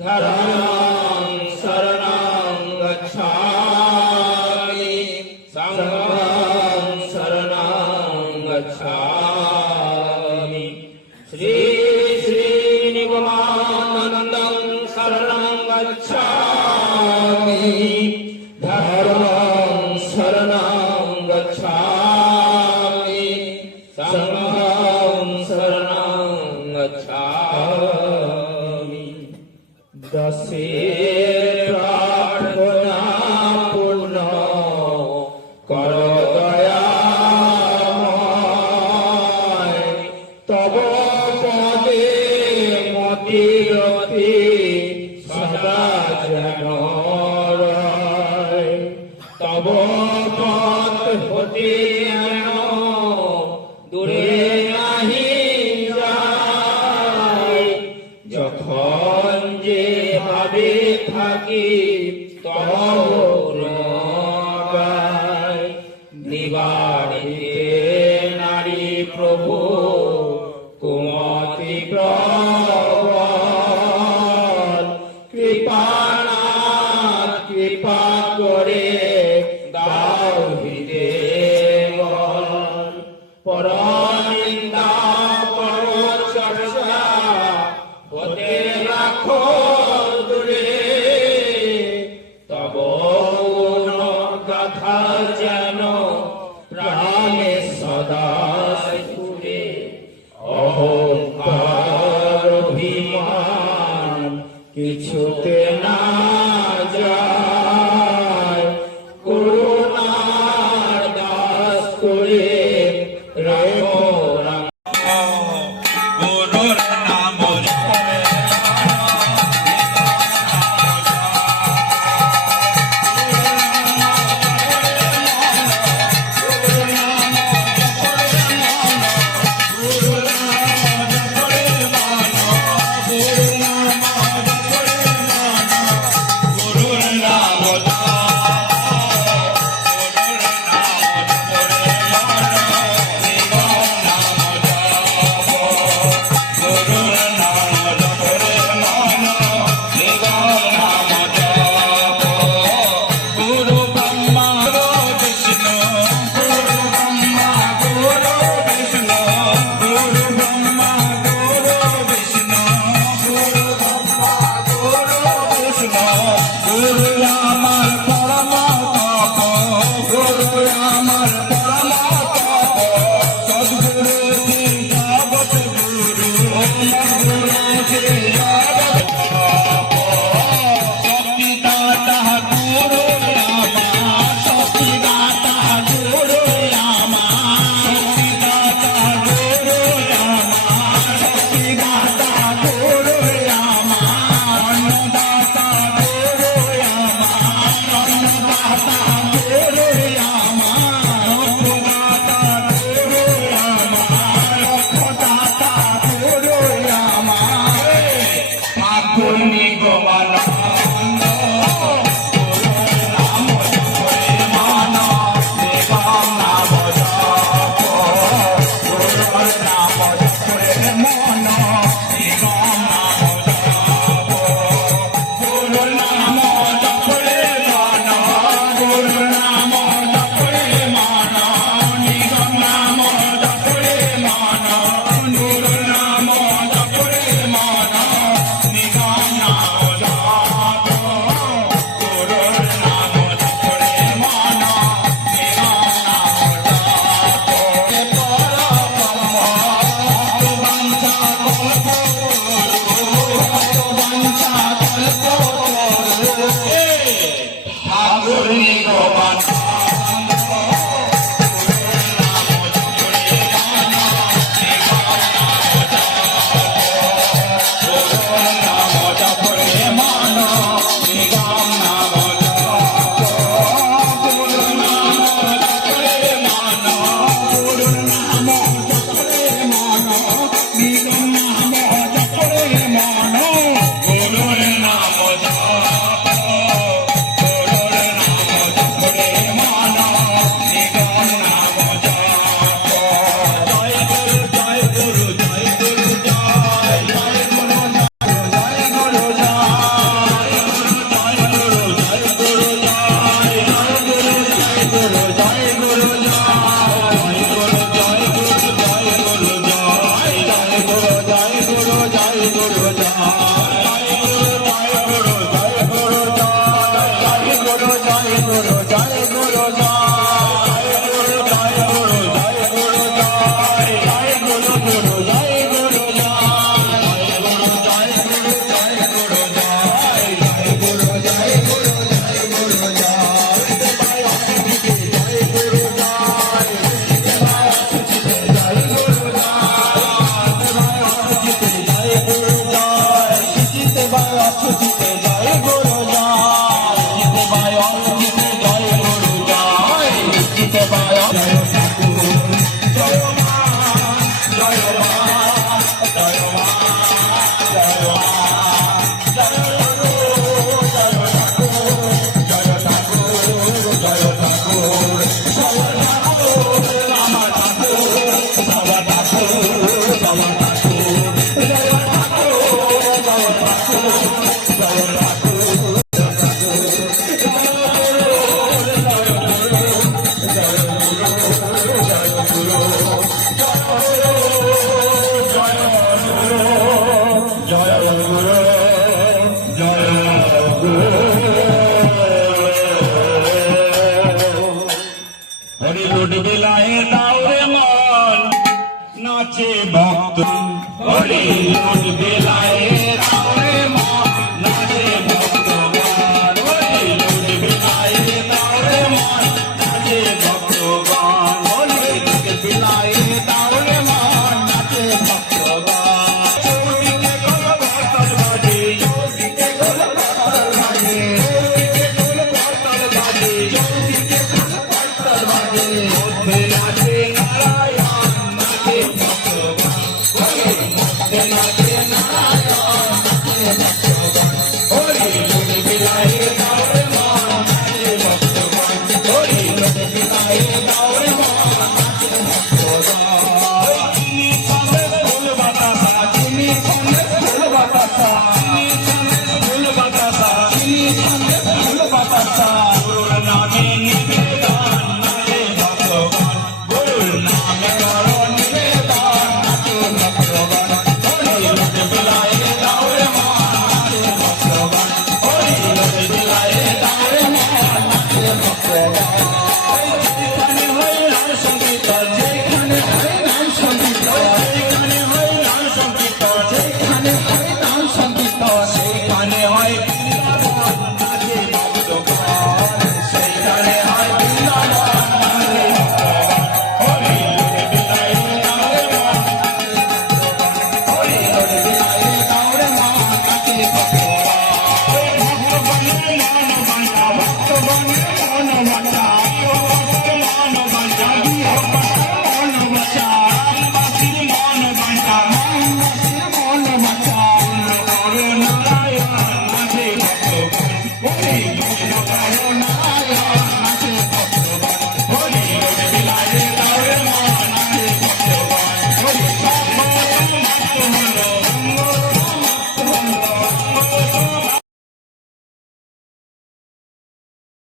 ধারা પ્રાણ থাকি কথা যেন